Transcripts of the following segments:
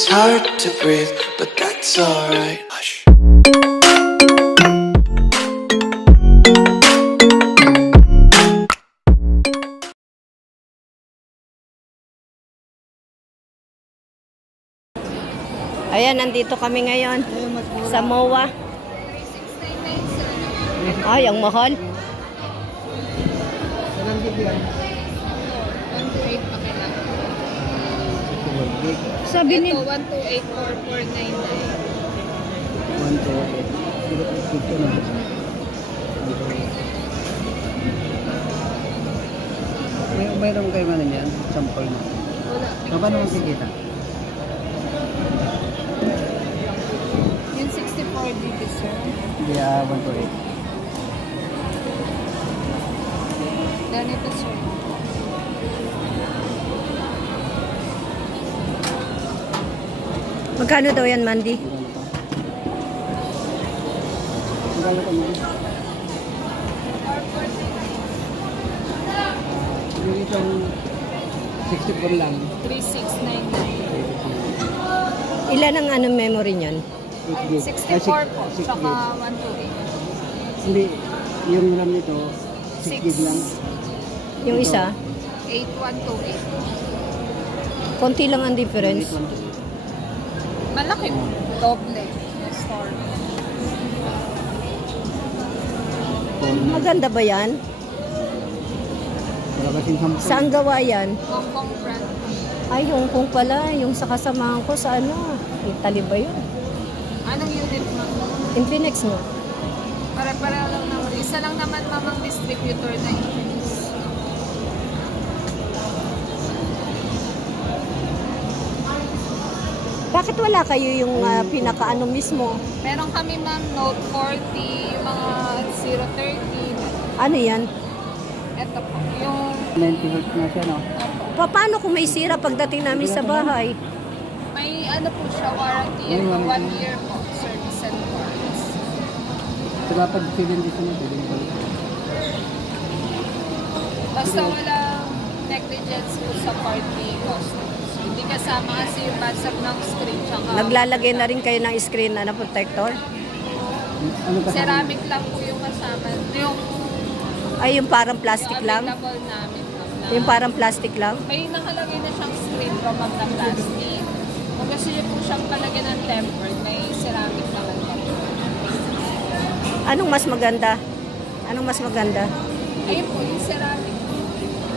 It's hard to breathe, but that's alright. Hush. Ayan, nandito kami ngayon sa MOA. Ay, ang mahal. Sabi ni 1284499. 128. Mayroon kayo ano yan? Sample na. Wala. Paano mo sikita? Yung 64 GB, sir. Hindi, 128. Ganito, sir. magkano daw yan, Mandy? Magkano ka mo? Yung itong 64 lang. 3699. Ilan ang anong memory niyan? 64 po, saka 128. Hindi, yung RAM nito, 6 gig lang. Yung Ito, isa? 8128. Konti lang ang difference. Malaki mo. Doble. Store. Maganda ba yan? Wala kasing sample. Saan gawa yan? Hong Kong brand. Ay, Hong Kong pala. Yung sa kasamahan ko sa ano? Italy ba yun? Anong unit mo? Infinix mo. Para lang naman. Isa lang naman mamang distributor na Infinix. Bakit wala kayo yung pinaka-ano mismo? Meron kami ma'am Note 40, yung mga 030. Ano yan? Ito po. Yung 90 Hz na siya, no? Paano kung may sira pagdating namin sa bahay? may ano po siya, warranty. May Ito, warranty. 1 year po. Service and warranty. So, dapat feeling dito na pwede ko. Basta walang negligence po sa party customers. Hindi kasama kasi yung basag ng screen. Tsaka Naglalagay na rin kayo ng screen na protector? Ano kasama? ceramic lang po yung kasama. Yung Ay, yung parang plastic lang? available namin. Na, Yung parang plastic lang? may nakalagay na siyang screen from na plastic. Kung gusto niyo po siyang palagyan ng tempered, may ceramic naman po. Anong mas maganda? Anong mas maganda? Ayun po, yung ceramic.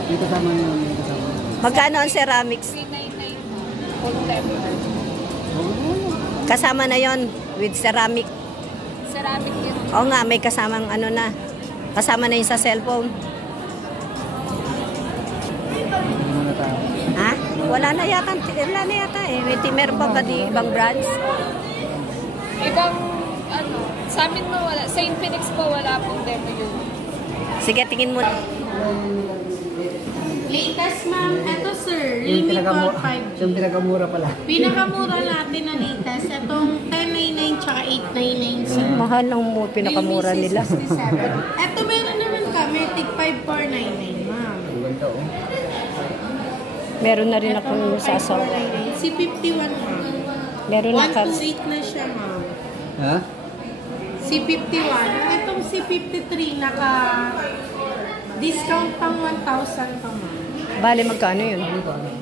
May kasama niyo, may kasama. Magkano ang ceramics? 399 po. Full tempered. Kasama na yon with ceramic. Ceramic yun. Oo nga, may kasamang ano na. Kasama na yun sa cellphone. Hindi mo na tayo. Ha? Wala na yata eh. Meron pa ba di ibang brands? Ibang, ano, sa amin mo wala. Sa Infinix po wala pong demo yun. Sige, tingin mo. Latest, ma'am. Ito, sir. Yung Realme pinakamura, 12 5G. yung pinakamura pala. Pinakamura natin na latest. Itong 1099 tsaka 899, sir. Mahal ng pinakamura Realme nila. C67. Ito, meron naman kami. Tig 5499, ma'am. Ang ganda, oh. Meron na rin Ito, akong sasaw. 5499. C51, ma'am. Meron na ka. 128 na siya, ma'am. Ha? C51. Itong C53, discount pang 1,000 pa, ma'am. Bale, magkano yun?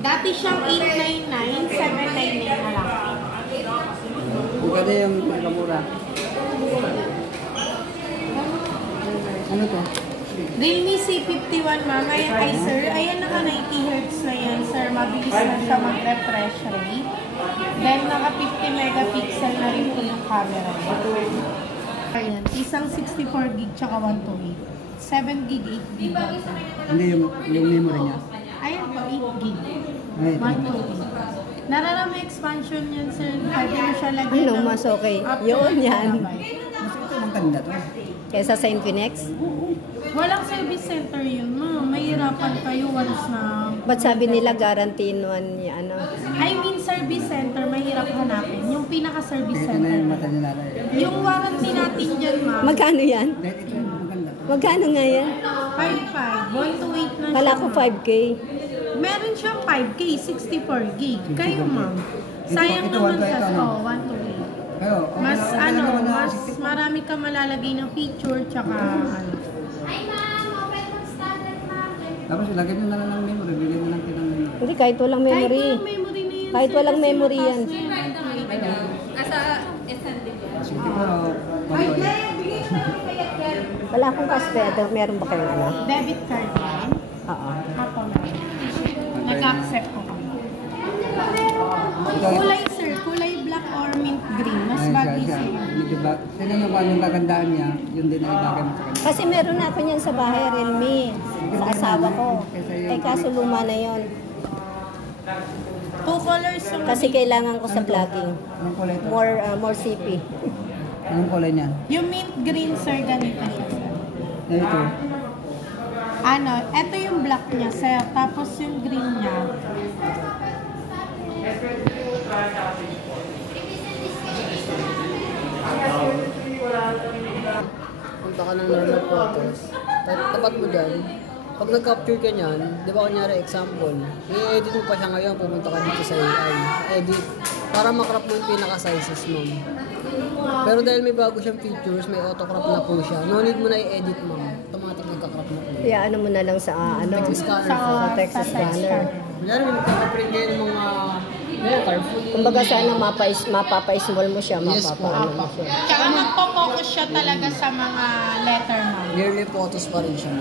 Dati siyang 899, 799 na lang. Ang ganda yung pinakamura. Ano to? Realme C51, ma'am. Ayan, ay sir. Ayan, naka 90 Hz na yan, sir. Mabilis na siya mag-refresh rate. Then, naka 50 megapixel na rin po yung camera niya. Ayan, isang 64 gig tsaka 128. 7 gig, 8 gig. Hindi, yung memory niya. Ayan po, 8 gig. Ay, 128. Nararami expansion yan, sir. Pwede mo siya lagyan Ano, mas okay. up to Yun, 1 yan. terabyte. mas ito ang ganda to. Kesa sa Infinix? Walang service center yun, ma'am. Mahirapan kayo once na... Ba't sabi nila guarantee one ano? I mean, service center, mahirap hanapin. Yung pinaka-service Ito na yung center. mata niya natin. Yung warranty natin dyan, ma'am. Magkano yan? Dahil ito yung maganda to. Magkano nga yan? 5.5. 128 na Kala siya, ko ma'am. 5K. Meron siyang 5K, 64 gig. Kayo, ma'am. Sayang ito, naman ito, kasi, ano? 1 to 8. Pero, okay Mas na, okay ano, na naman na mas 60. marami ka malalagay ng picture, tsaka ano. Tapos ilagay nyo na lang ng memory, bigyan na lang kitang memory. Hindi, kahit walang memory. Kahit walang memory na yan. Kahit sir, walang kasi memory yan. mataas na yan. Nasa SND po. Sige, pero, kontoy. Wala akong cash, pero meron ba kayong ano? Debit card yan. Oo. Ako meron. Nag-accept ko. Ito, Kulay sir, kulay black or mint green. Mas ayun bagay siya. sa'yo. Medyo ba, sino yung anong kagandaan niya, yun din ang ilagay mo sa kanya. Kasi meron na ako niyan sa bahay, Realme. Sa asawa ko. Eh, kaso luma na yon. 2 colors yung Kasi kailangan ko sa vlogging. Anong kulay ito? More CP. Anong kulay niya? Yung mint green sir, ganito siya sir. Ito. Ano, eto yung black niya sir. Tapos yung green niya. Punta ka ng normal photos, tapat mo dyan, pag nag-capture ka niyan, di ba kunyari example, i-edit mo pa siya ngayon, pumunta ka dito sa AI, edit, para makrop mo yung pinaka-sizes mo. Pero dahil may bago siyang features, may auto-crop na po siya, no need mo na i-edit mo, automatic magka-crop na po. Kaya ano mo na lang sa Text scanner. sa text scanner. Kunyari may magka-print kayo ng mga carefully. Kumbaga sana mapapa-small mo siya, Yes po. mapapa-ano mo siya. Tsaka magpo-focus siya talaga sa mga letter mo. Yearly photos pa rin siya.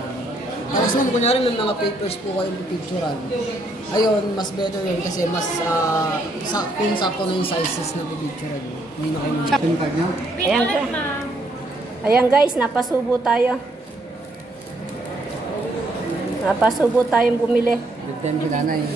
Tapos nung kunyari may mga papers po kayo pipicturean. Ayun, mas better yun kasi mas kung sakto na yung sizes na pipicturean. Hindi na kayo mag- SIM card niyo? Ayan, ayan guys, napasubo tayo. Napasubo tayong bumili. Good time sila na eh.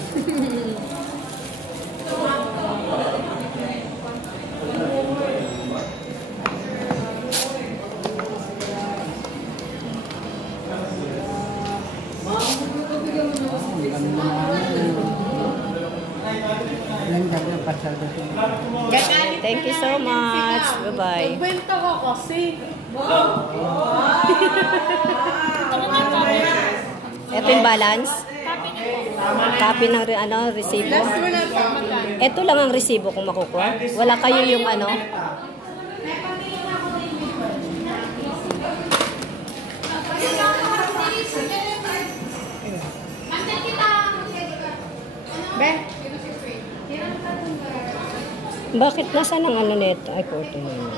Thank you so much. Bye-bye. Kwento ko kasi. Ito yung balance. Copy ng resibo. Last mo na ito, magkano? Ito lang ang resibo kung makukuha. Wala kayo yung ano. Be? Bakit nasa ng ano neto? Ay, porto na yun.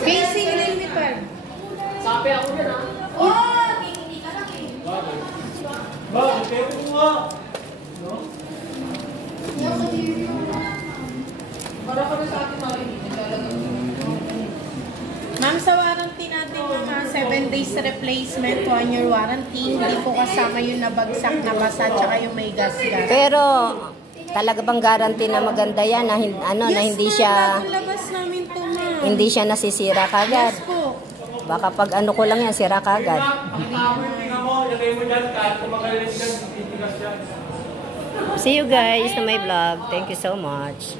Casing limited. Ma'am, sa warranty natin yung 7 days replacement, 1 year warranty, hindi po kasama yung nabagsak na basa tsaka yung may gas-gas. Pero talaga bang guarantee na maganda yan na na hindi siya Labas namin to, ma'am. hindi siya nasisira kagad. Yes po. Baka pag ano ko lang yan sira kagad. See you guys na my vlog. Thank you so much.